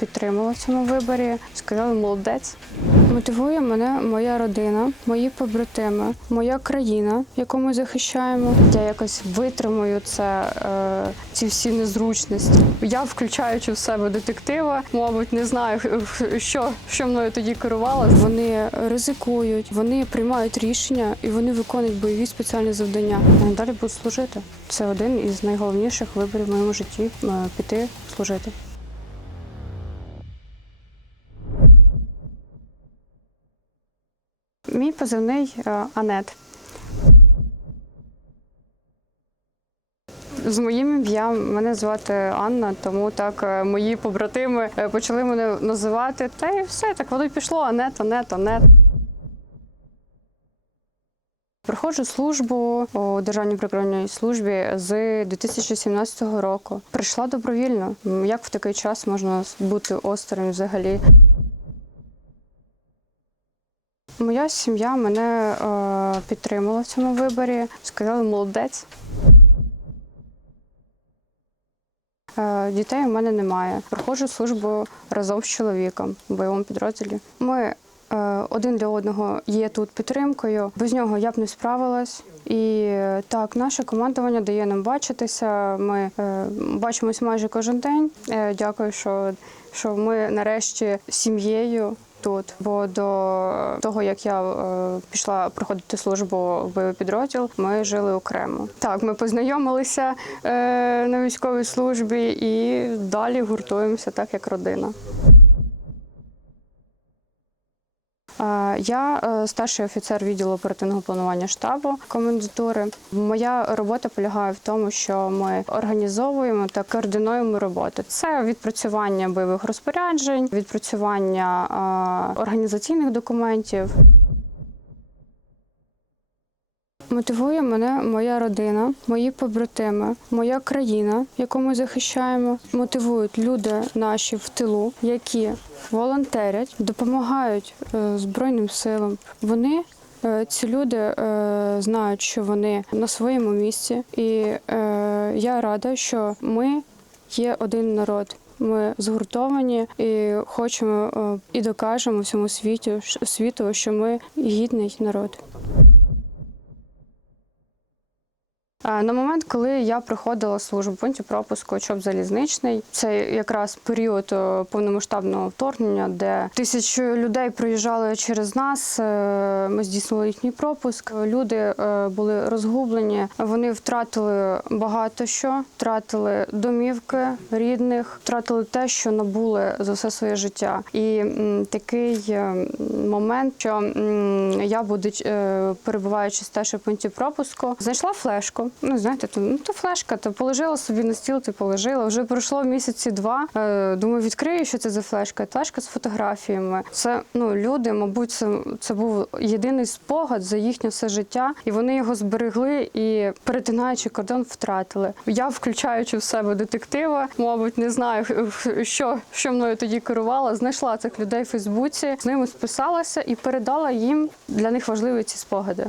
підтримала в цьому виборі. Сказали молодець. Мотивує мене моя родина, мої побратими, моя країна, яку ми захищаємо. Я якось витримую це, е, ці всі незручності. Я, включаючи в себе детектива, мабуть, не знаю, що, що мною тоді керувало. Вони ризикують, вони приймають рішення і вони виконують бойові спеціальні завдання. Я Далі будуть служити. Це один із найголовніших виборів в моєму житті е, піти служити. Позивний е, Анет. З моїм ім'ям мене звати Анна, тому так е, мої побратими е, почали мене називати. Та й все, так воно й пішло. Анет, Анет, Анет. Проходжу службу у Державній прикордонній службі з 2017 року. Прийшла добровільно. Як в такий час можна бути осторонь взагалі? Моя сім'я мене е, підтримала в цьому виборі. Сказали молодець. Е, Дітей у мене немає. Проходжу службу разом з чоловіком в бойовому підрозділі. Ми е, один для одного є тут підтримкою. Без нього я б не справилась. І е, так, наше командування дає нам бачитися. Ми е, бачимось майже кожен день. Е, Дякую, що, що ми нарешті сім'єю. Тут, бо до того як я е, пішла проходити службу в бойовий підрозділ, ми жили окремо. Так, ми познайомилися е, на військовій службі і далі гуртуємося так, як родина. Е, Я е, старший офіцер відділу оперативного планування штабу комендатури. Моя робота полягає в тому, що ми організовуємо та координуємо роботу. Це відпрацювання бойових розпоряджень, відпрацювання е, організаційних документів. Мотивує мене моя родина, мої побратими, моя країна, яку ми захищаємо. Мотивують люди наші в тилу, які волонтерять, допомагають е, Збройним силам. Вони е, ці люди е, знають, що вони на своєму місці, і е, я рада, що ми є один народ. Ми згуртовані і хочемо е, і докажемо всьому світу, світу, що ми гідний народ. А, На момент, коли я проходила службу пункті пропуску ЧОП залізничний, це якраз період е, повномасштабного вторгнення, де тисячі людей проїжджали через нас. е, Ми здійснили їхній пропуск. Люди е, були розгублені. Вони втратили багато що, втратили домівки рідних, втратили те, що набули за все своє життя. І такий е, момент, що я, будучи е, перебуваючи теж у пункті пропуску, знайшла флешку. Ну, знаєте, то, ну, то флешка, то положила собі на стіл, ти положила. Вже пройшло місяці два. Е, думаю, відкрию, що це за флешка. Флешка з фотографіями. Це ну люди, мабуть, це, це був єдиний спогад за їхнє все життя, і вони його зберегли і, перетинаючи кордон, втратили. Я, включаючи в себе детектива, мабуть, не знаю, що, що мною тоді керувало. Знайшла цих людей в Фейсбуці, з ними списалася і передала їм для них важливі ці спогади.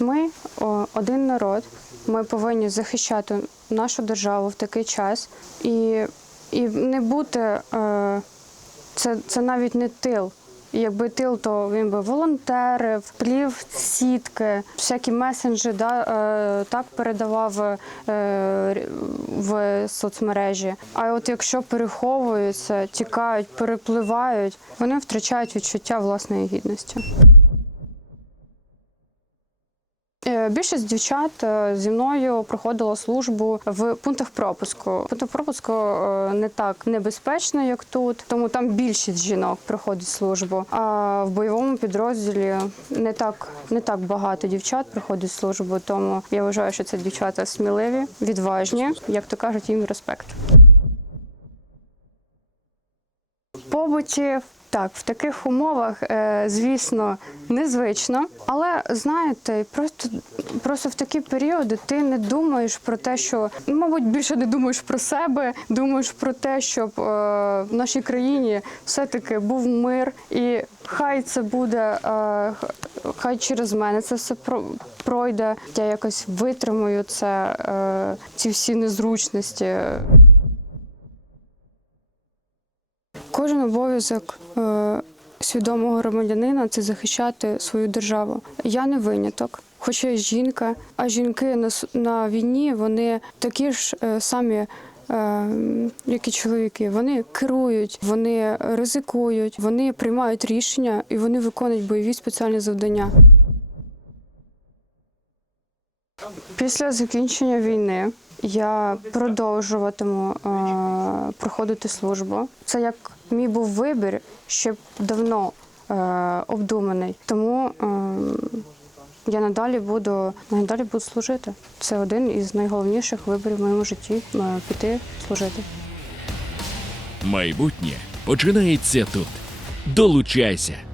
Ми один народ. Ми повинні захищати нашу державу в такий час і, і не бути е, це, це навіть не тил. Якби тил, то він би волонтерив, плів сітки, всякі месенджі да, е, так передавав е, в соцмережі. А от якщо переховуються, тікають, перепливають, вони втрачають відчуття власної гідності. Е, Більшість дівчат е, зі мною проходила службу в пунктах пропуску. Пункт пропуску е, не так небезпечно, як тут, тому там більшість жінок проходить службу. А в бойовому підрозділі не так не так багато дівчат проходить службу. Тому я вважаю, що це дівчата сміливі, відважні, як то кажуть, їм респект. побуті. Так, в таких умовах, е, звісно, незвично. Але знаєте, просто, просто в такі періоди ти не думаєш про те, що ну, мабуть більше не думаєш про себе, думаєш про те, щоб е, в нашій країні все-таки був мир, і хай це буде, е, хай через мене це все про- пройде. Я якось витримую це, ці всі незручності. Обов'язок е, свідомого громадянина це захищати свою державу. Я не виняток. Хоча я жінка, а жінки на, на війні вони такі ж е, самі, е, як і чоловіки. Вони керують, вони ризикують, вони приймають рішення і вони виконують бойові спеціальні завдання. Після закінчення війни я продовжуватиму е, проходити службу. Це як мій був вибір ще давно е, обдуманий. Тому е, я надалі буду надалі буду служити. Це один із найголовніших виборів в моєму житті е, піти служити. Майбутнє починається тут. Долучайся!